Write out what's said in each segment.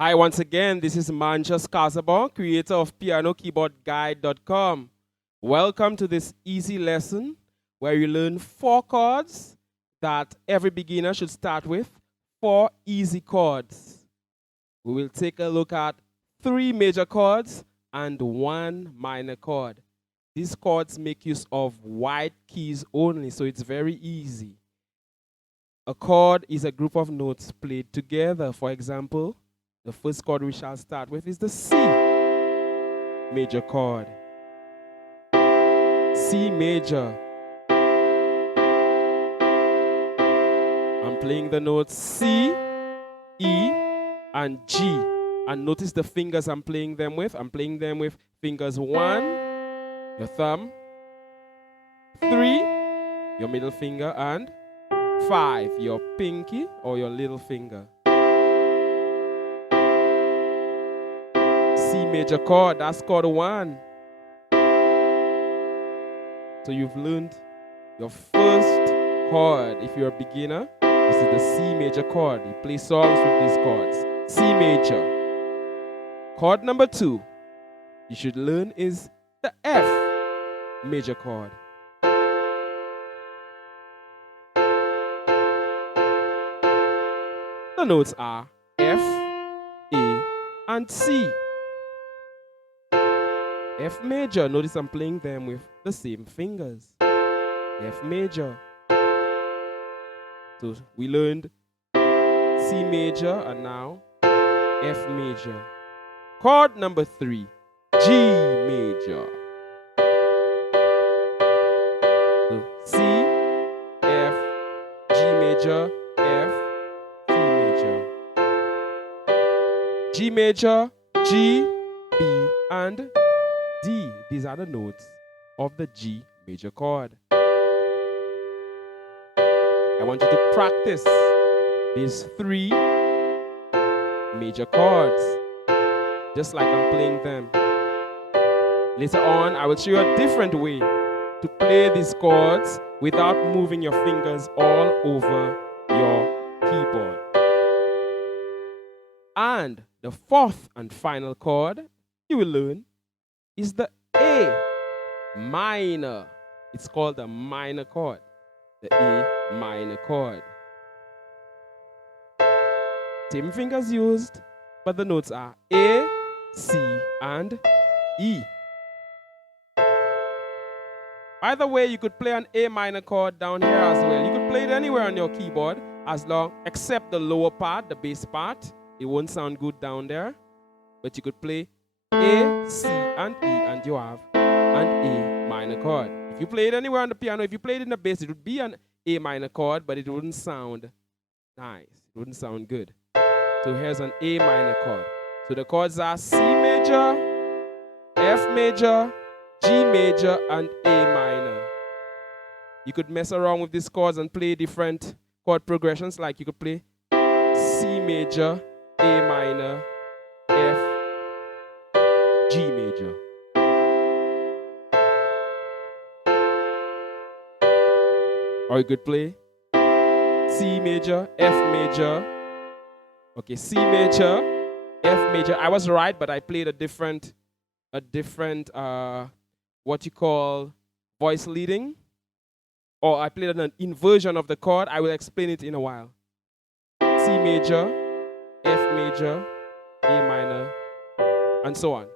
Hi, once again, this is Manchas Casabon, creator of pianokeyboardguide.com. Welcome to this easy lesson where you learn 4 chords that every beginner should start with, 4 easy chords. We will take a look at 3 major chords and 1 minor chord. These chords make use of white keys only, so it's very easy. A chord is a group of notes played together. For example, the first chord we shall start with is the C major chord. C major. I'm playing the notes C, E, and G. And notice the fingers I'm playing them with. I'm playing them with fingers 1, your thumb, 3, your middle finger, and 5, your pinky or your little finger. C major chord, that's chord 1. So you've learned your first chord. If you're a beginner, this is the C major chord. You play songs with these chords. C major. Chord number 2 you should learn is the F major chord. The notes are F, A, and C. F major, notice I'm playing them with the same fingers. F major. So we learned C major and now F major. Chord number 3, G major. So C, F, G major, F, C major. G major, G, B, and D. These are the notes of the G major chord. I want you to practice these 3 major chords, just like I'm playing them. Later on, I will show you a different way to play these chords without moving your fingers all over your keyboard. And the 4th and final chord you will learn is the A minor. It's called the minor chord, the A minor chord. Same fingers used, but the notes are A, C, and E. By the way, you could play an A minor chord down here as well. You could play it anywhere on your keyboard as long, except the lower part, the bass part. It won't sound good down there. But you could play A, C, and E, and you have an A minor chord. If you play it anywhere on the piano, if you played it in the bass, it would be an A minor chord, but it wouldn't sound nice. It wouldn't sound good. So here's an A minor chord. So the chords are C major, F major, G major, and A minor. You could mess around with these chords and play different chord progressions, like you could play C major, A minor, F, G major. Or you could play C major, F major. Okay, C major, F major. I was right, but I played a different what you call voice leading. Or I played an inversion of the chord. I will explain it in a while. C major, F major, A minor, and so on.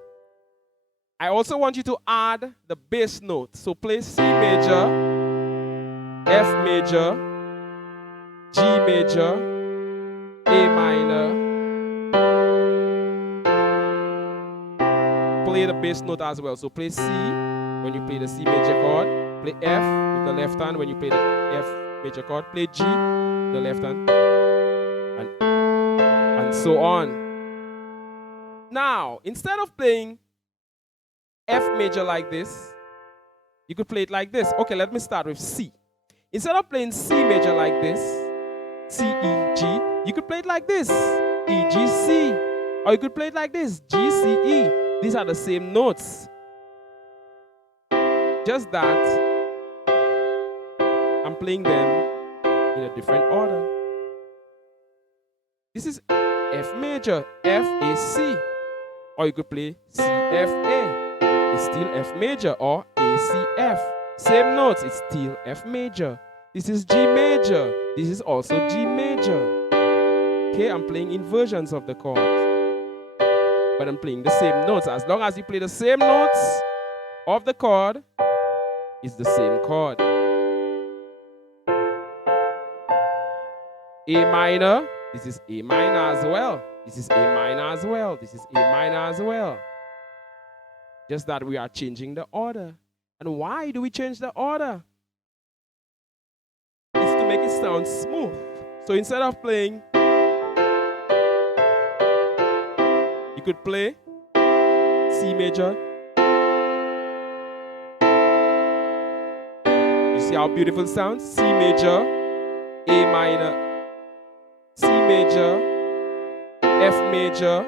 I also want you to add the bass note. So play C major, F major, G major, A minor. Play the bass note as well. So play C when you play the C major chord. Play F with the left hand when you play the F major chord. Play G with the left hand. And so on. Now, instead of playing F major like this, you could play it like this. Okay, let me start with C. Instead of playing C major like this, C, E, G, you could play it like this, E, G, C. Or you could play it like this, G, C, E. These are the same notes. Just that I'm playing them in a different order. This is F major, F A C. Or you could play C F A. It's still F major, or A C F. Same notes, it's still F major. This is G major. This is also G major. Okay, I'm playing inversions of the chords, but I'm playing the same notes. As long as you play the same notes of the chord, it's the same chord. A minor, this is A minor as well. This is A minor as well. This is A minor as well. Just that we are changing the order. And why do we change the order? It's to make it sound smooth. So instead of playing, you could play C major. You see how beautiful it sounds? C major, A minor, C major, F major,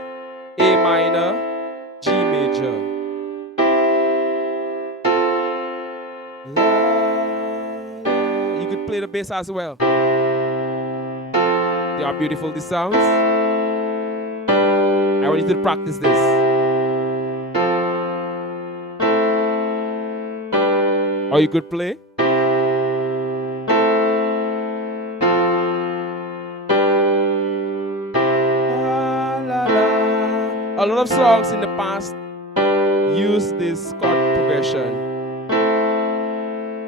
A minor, G major. You could play the bass as well. See how beautiful this sounds? I want you to practice this. Or you could play. A lot of songs in the past use this chord progression.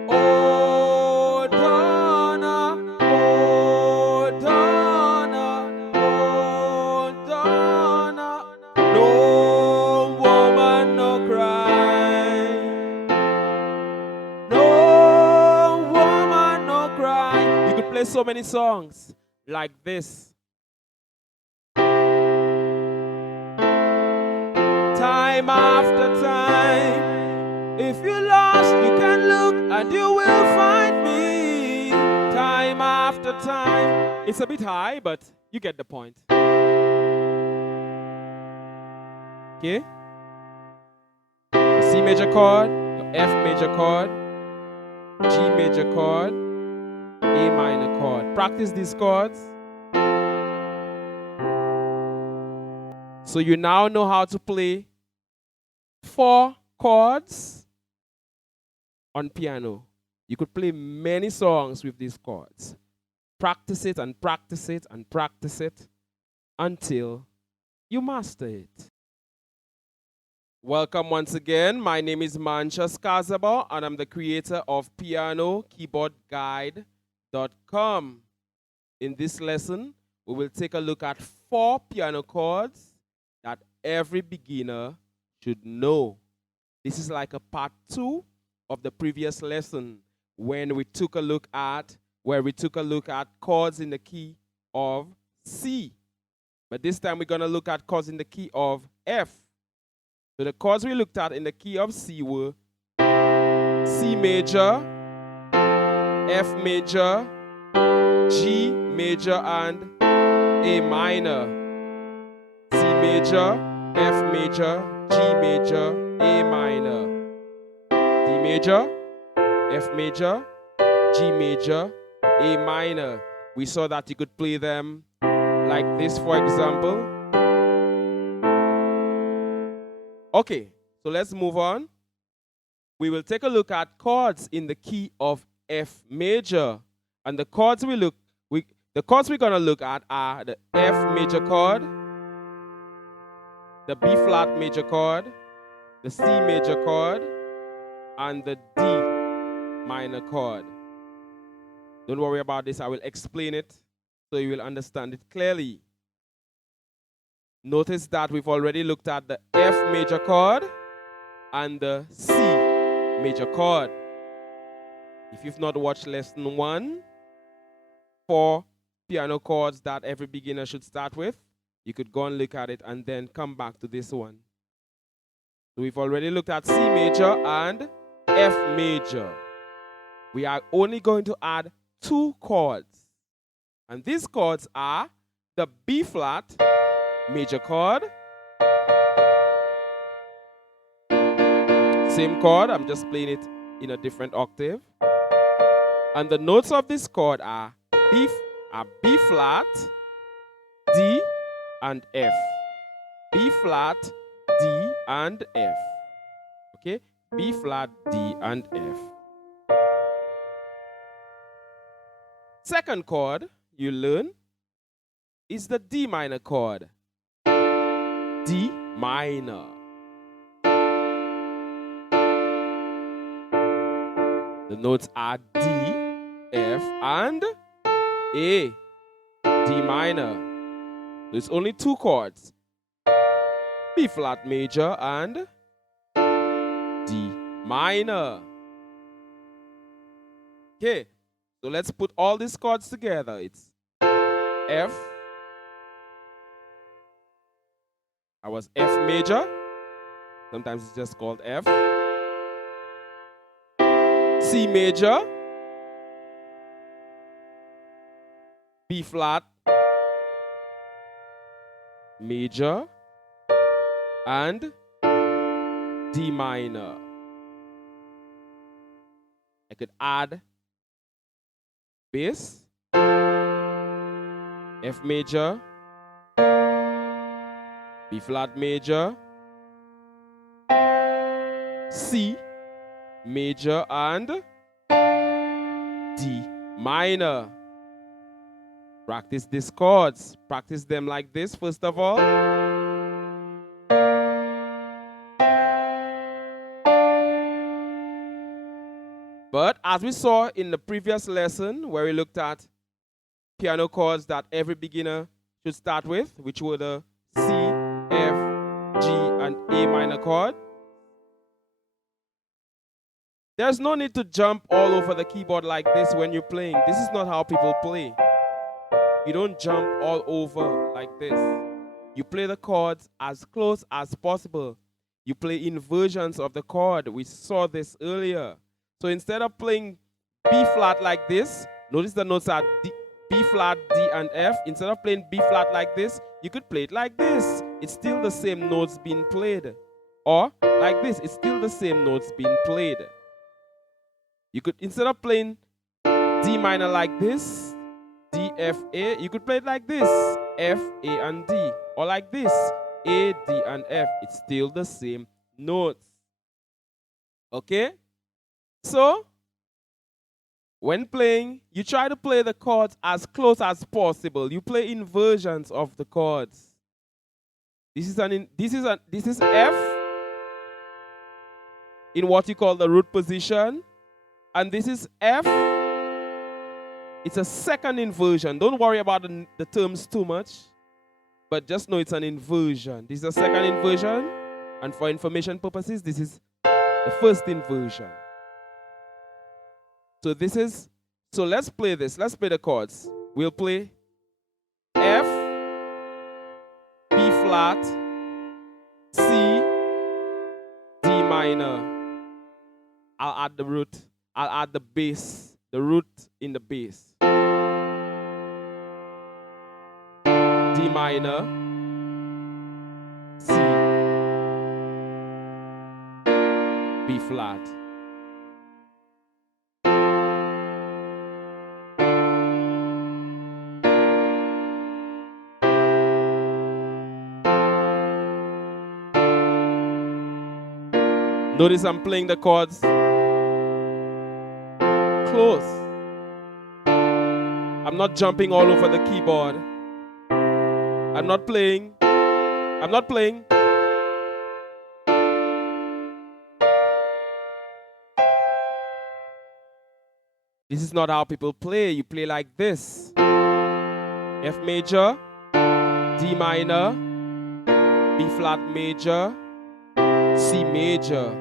Oh, Donna, oh, Donna, oh, Donna, no woman, no cry. No woman, no cry. You could play so many songs like this. Time after time, if you're lost, you can look and you will find me. Time after time. It's a bit high, but you get the point. Okay? C major chord, your F major chord, G major chord, A minor chord. Practice these chords. So you now know how to play 4 chords on piano. You could play many songs with these chords. Practice it and practice it and practice it until you master it. Welcome once again. My name is Manchas Kazaba, and I'm the creator of PianoKeyboardGuide.com. In this lesson, we will take a look at 4 piano chords that every beginner should know. This is like a part 2 of the previous lesson when we took a look at chords in the key of C. But this time we're going to look at chords in the key of F. So the chords we looked at in the key of C were C major, F major, G major, and A minor. C major, F major, G major, A minor. D major, F major, G major, A minor. We saw that you could play them like this, for example. Okay, so let's move on. We will take a look at chords in the key of F major. And the chords we're going to look at are the F major chord, the B flat major chord, the C major chord, and the D minor chord. Don't worry about this. I will explain it so you will understand it clearly. Notice that we've already looked at the F major chord and the C major chord. If you've not watched lesson 1, 4 piano chords that every beginner should start with, you could go and look at it and then come back to this one. So we've already looked at C major and F major. We are only going to add 2 chords. And these chords are the B flat major chord. Same chord, I'm just playing it in a different octave. And the notes of this chord are B flat, D, and F. B flat, D, and F. Okay? B flat, D, and F. Second chord you learn is the D minor chord. D minor. The notes are D, F, and A. D minor. There's only two chords. B flat major and D minor. Okay, so let's put all these chords together. It's F. I was F major. Sometimes it's just called F. C major. B flat major and D minor. I could add bass, F major, B flat major, C major, and D minor. Practice these chords. Practice them like this, first of all. But as we saw in the previous lesson where we looked at piano chords that every beginner should start with, which were the C, F, G, and A minor chord, there's no need to jump all over the keyboard like this when you're playing. This is not how people play. You don't jump all over like this. You play the chords as close as possible. You play inversions of the chord. We saw this earlier. So instead of playing B flat like this, notice the notes are D, B flat, D, and F. Instead of playing B flat like this, you could play it like this. It's still the same notes being played. Or like this, it's still the same notes being played. You could, instead of playing D minor like this, D, F, A, you could play it like this, F, A, and D. Or like this, A, D, and F. It's still the same notes. Okay? So, when playing, you try to play the chords as close as possible. You play inversions of the chords. This is F in what you call the root position, and this is F. It's a second inversion. Don't worry about the terms too much, but just know it's an inversion. This is a second inversion, and for information purposes, this is the first inversion. So let's play this. Let's play the chords. We'll play F, B flat, C, D minor. I'll add the root. I'll add the bass, the root in the bass. D minor, C, B flat. Notice I'm playing the chords close. I'm not jumping all over the keyboard. I'm not playing. This is not how people play. You play like this. F major, D minor, B flat major, C major.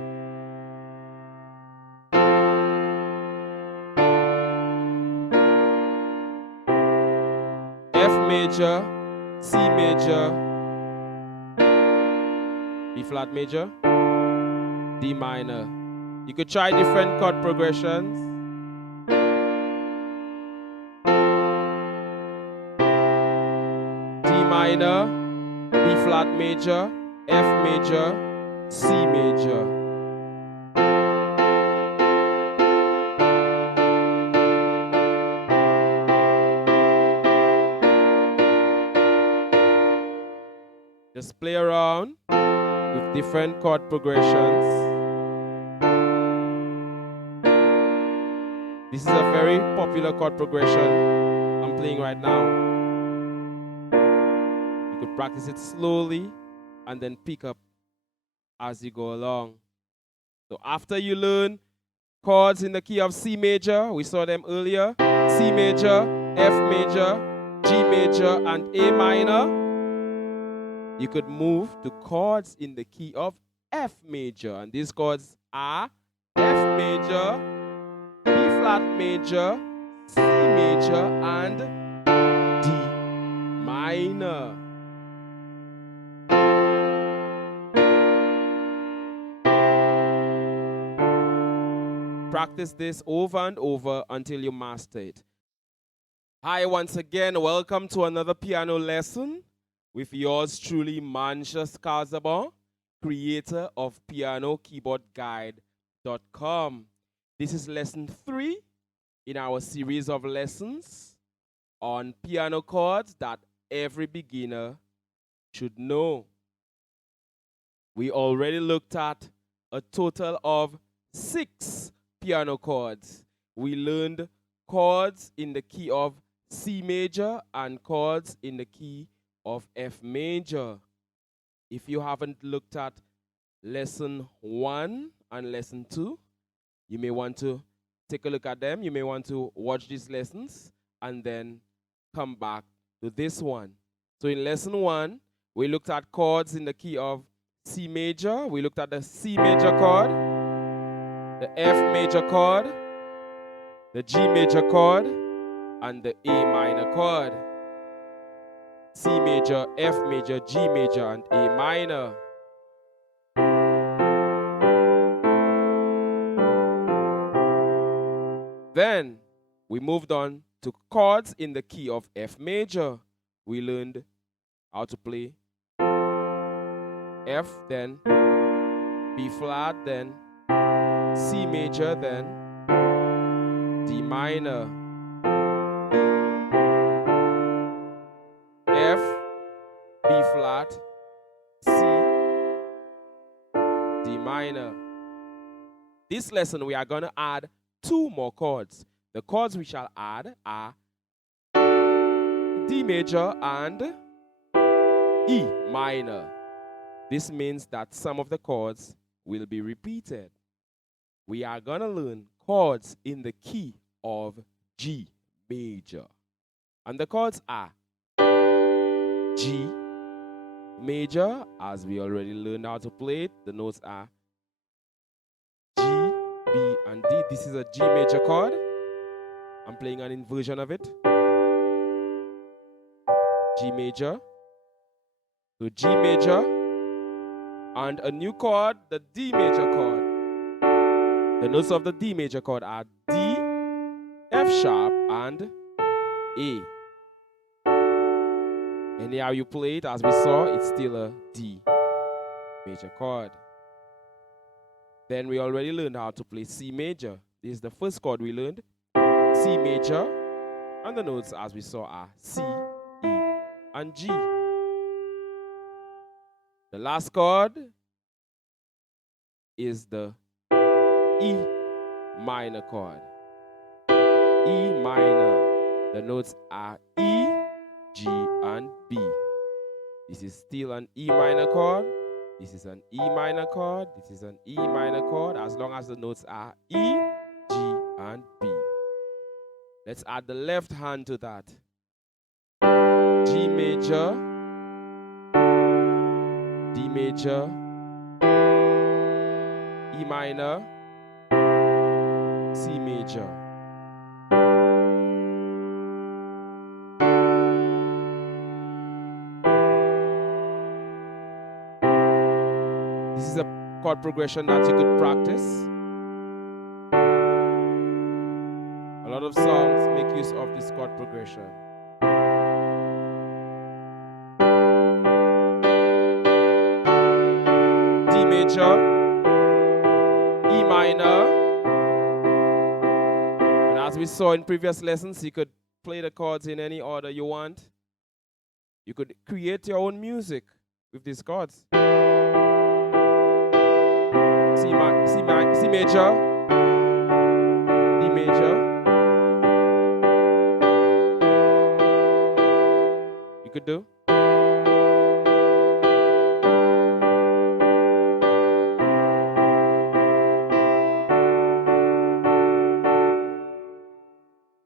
F major, C major, B flat major, D minor. You could try different chord progressions. D minor, B flat major, F major, C major. Just play around with different chord progressions. This is a very popular chord progression I'm playing right now. You could practice it slowly and then pick up as you go along. So after you learn chords in the key of C major, we saw them earlier, C major, F major, G major, and A minor, you could move to chords in the key of F major. And these chords are F major, B flat major, C major, and D minor. Practice this over and over until you master it. Hi, once again, welcome to another piano lesson with yours truly, Manchas Kazabon, creator of PianoKeyboardGuide.com. This is lesson 3 in our series of lessons on piano chords that every beginner should know. We already looked at a total of 6 piano chords. We learned chords in the key of C major and chords in the key of F major. If you haven't looked at lesson 1 and lesson 2, you may want to take a look at them. You may want to watch these lessons and then come back to this one. So in lesson 1, we looked at chords in the key of C major. We looked at the C major chord, the F major chord, the G major chord, and the A minor chord. C major, F major, G major, and A minor. Then we moved on to chords in the key of F major. We learned how to play F, then B flat, then C major, then D minor. F, B flat, C, D minor. This lesson we are going to add 2 more chords. The chords we shall add are D major and E minor. This means that some of the chords will be repeated. We are going to learn chords in the key of G major. And the chords are G major, as we already learned how to play it. The notes are G, B, and D. This is a G major chord. I'm playing an inversion of it. G major. So G major. And a new chord, the D major chord. The notes of the D major chord are D, F sharp, and A. Anyhow you play it, as we saw, it's still a D major chord. Then we already learned how to play C major. This is the first chord we learned. C major. And the notes, as we saw, are C, E, and G. The last chord is the E minor chord. E minor. The notes are E, G, and B. This is still an E minor chord. This is an E minor chord. This is an E minor chord, as long as the notes are E, G, and B. Let's add the left hand to that. G major, D major, E minor, C major. This is a chord progression that you could practice. A lot of songs make use of this chord progression. D major, E minor, and as we saw in previous lessons, you could play the chords in any order you want. You could create your own music with these chords. C major, D major. You could do.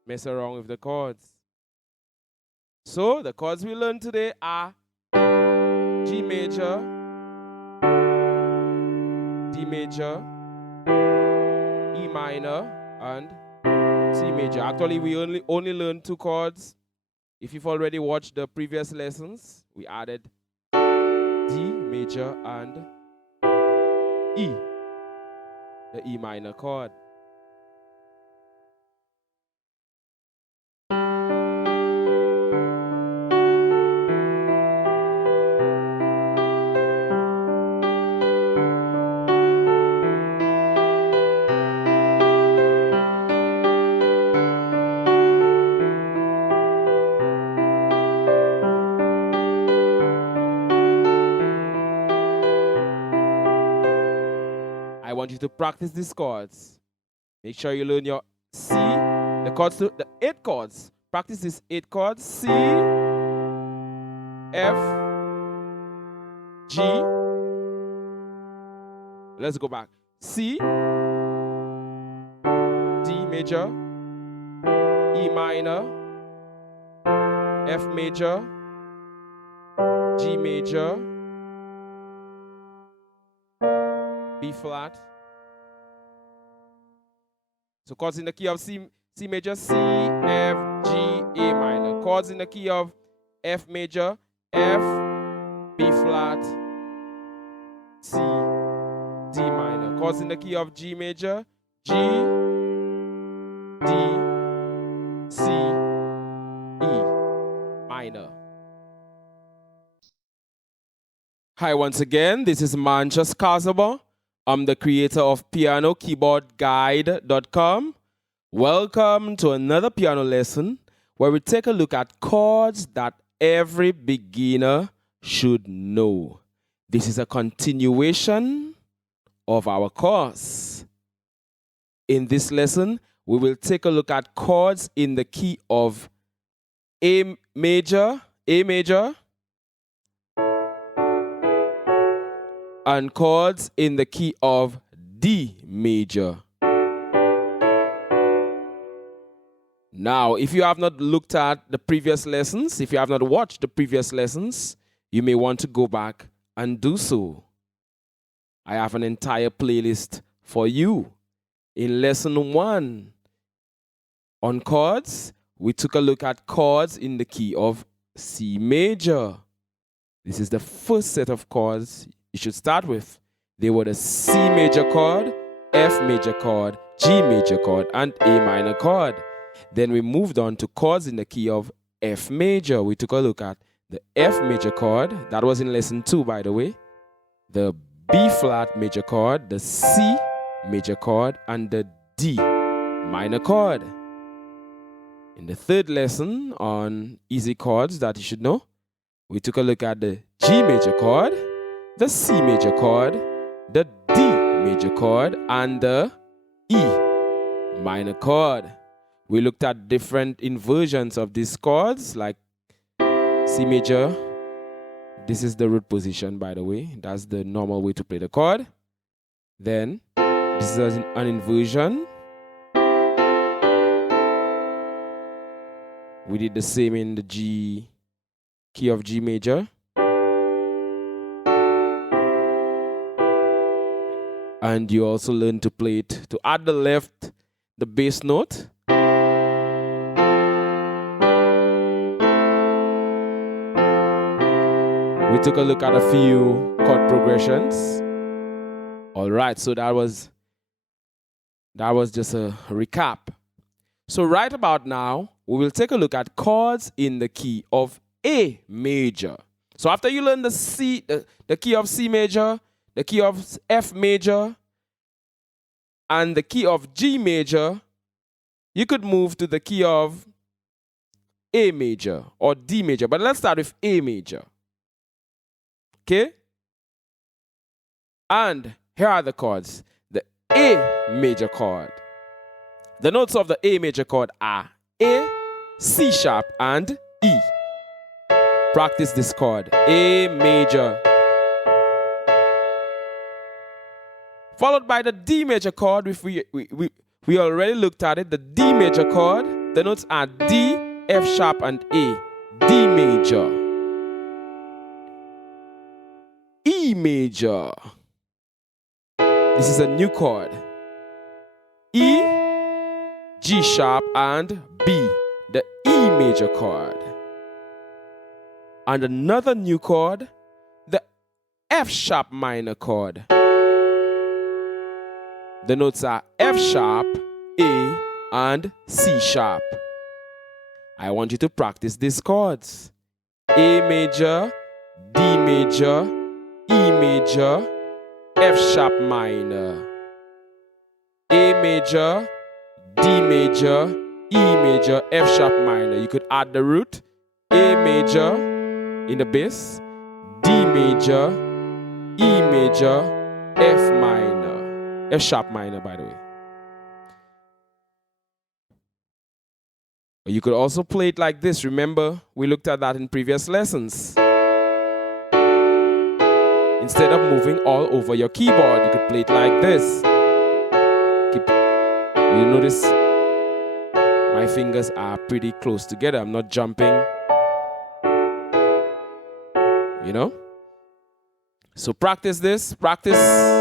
Mess around with the chords. So the chords we learned today are G major, D major, E minor, and C major. Actually, we only learned 2 chords. If you've already watched the previous lessons, we added D major and E, the E minor chord. I want you to practice these chords. Make sure you learn your C, the chords, the 8 chords. Practice these 8 chords: C, F, G. Let's go back. C, D major, E minor, F major, G major, B flat. So chords in the key of C major, C, F, G, A minor. Chords in the key of F major, F, B flat, C, D minor. Chords in the key of G major, G, D, C, E minor. Hi once again, this is Manchas Kazaba. I'm the creator of PianoKeyboardGuide.com. Welcome to another piano lesson where we take a look at chords that every beginner should know. This is a continuation of our course. In this lesson, we will take a look at chords in the key of A major, and chords in the key of D major. Now, if you have not looked at the previous lessons, if you have not watched the previous lessons, you may want to go back and do so. I have an entire playlist for you. In lesson 1 on chords, we took a look at chords in the key of C major. This is the first set of chords you should start with. They were the C major chord, F major chord, G major chord, and A minor chord. Then we moved on to chords in the key of F major. We took a look at the F major chord. That was in lesson 2, by the way. The B flat major chord, the C major chord, and the D minor chord. In the third lesson on easy chords that you should know, we took a look at the G major chord, the C major chord, the D major chord, and the E minor chord. We looked at different inversions of these chords, like C major. This is the root position, by the way. That's the normal way to play the chord. Then, this is an inversion. We did the same in the G key of G major. And you also learn to play it, to add the bass note. We took a look at a few chord progressions. All right, so that was just a recap. So right about now, we will take a look at chords in the key of A major. So after you learn the key of C major, the key of F major, and the key of G major, you could move to the key of A major or D major. But let's start with A major. Okay? And here are the chords. The A major chord. The notes of the A major chord are A, C sharp, and E. Practice this chord. A major. Followed by the D major chord, if we already looked at it. The D major chord, the notes are D, F sharp, and A. D major. E major. This is a new chord. E, G sharp, and B. The E major chord. And another new chord, the F sharp minor chord. The notes are F sharp, A, and C sharp. I want you to practice these chords. A major, D major, E major, F sharp minor. A major, D major, E major, F sharp minor. You could add the root. A major in the bass, D major, E major, F minor. F sharp minor, by the way. You could also play it like this. Remember, we looked at that in previous lessons. Instead of moving all over your keyboard, you could play it like this. You notice my fingers are pretty close together. I'm not jumping. You know? So practice this. Practice.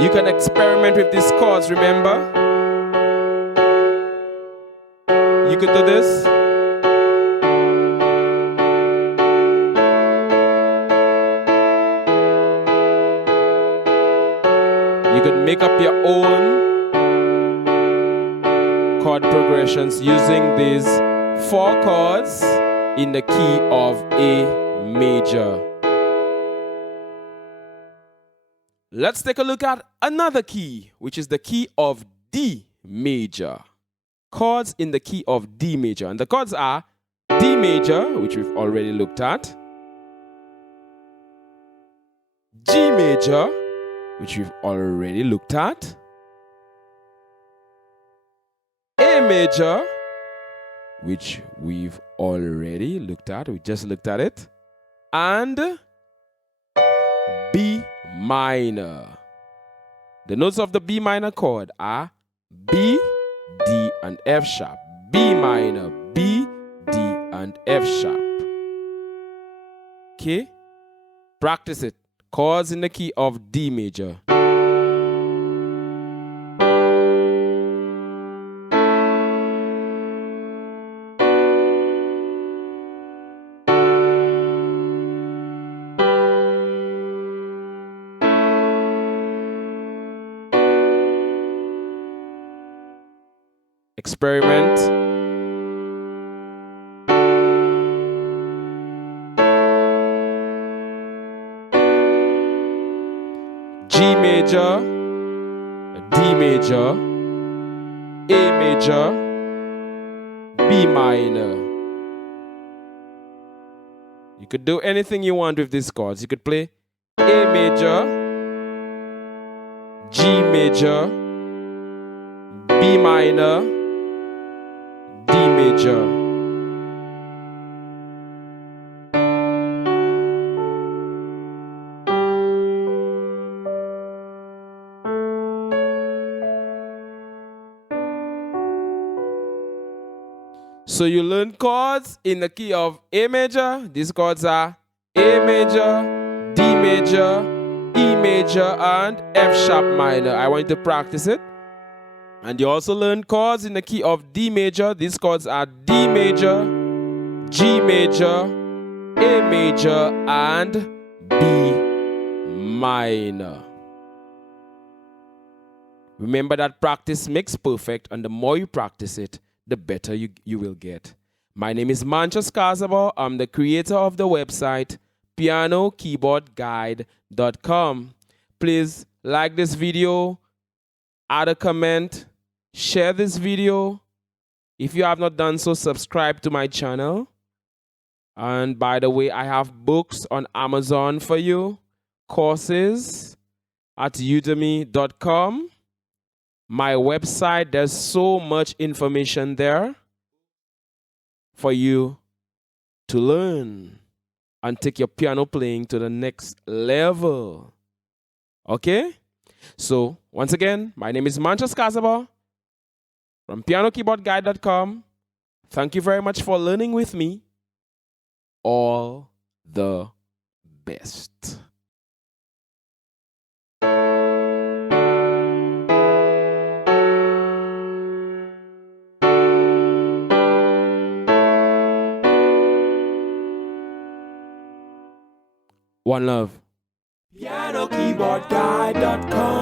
You can experiment with these chords, remember? You could do this. You could make up your own chord progressions using these 4 chords in the key of A major. Let's take a look at another key, which is the key of D major. Chords in the key of D major. And the chords are D major, which we've already looked at. G major, which we've already looked at. A major, which we've already looked at. We just looked at it. And B minor. The notes of the B minor chord are B, D, and F sharp. B minor, B, D, and F sharp. Okay? Practice it. Chords in the key of D major. Experiment. G major, D major, A major, B minor. You could do anything you want with these chords. You could play A major, G major, B minor, D major. So you learn chords in the key of A major. These chords are A major, D major, E major, and F sharp minor. I want you to practice it. And you also learn chords in the key of D major. These chords are D major, G major, A major, and B minor. Remember that practice makes perfect, and the more you practice it, the better you will get. My name is Manchas Kazabo. I'm the creator of the website pianokeyboardguide.com. Please like this video, add a comment, share this video. If you have not done so, subscribe to my channel. And by the way, I have books on Amazon for you, courses at udemy.com. My website, there's so much information there for you to learn and take your piano playing to the next level. Okay? So, once again, my name is Manchas Casaba from pianokeyboardguide.com. Thank you very much for learning with me. All the best. One love. PianoKeyboardGuide.com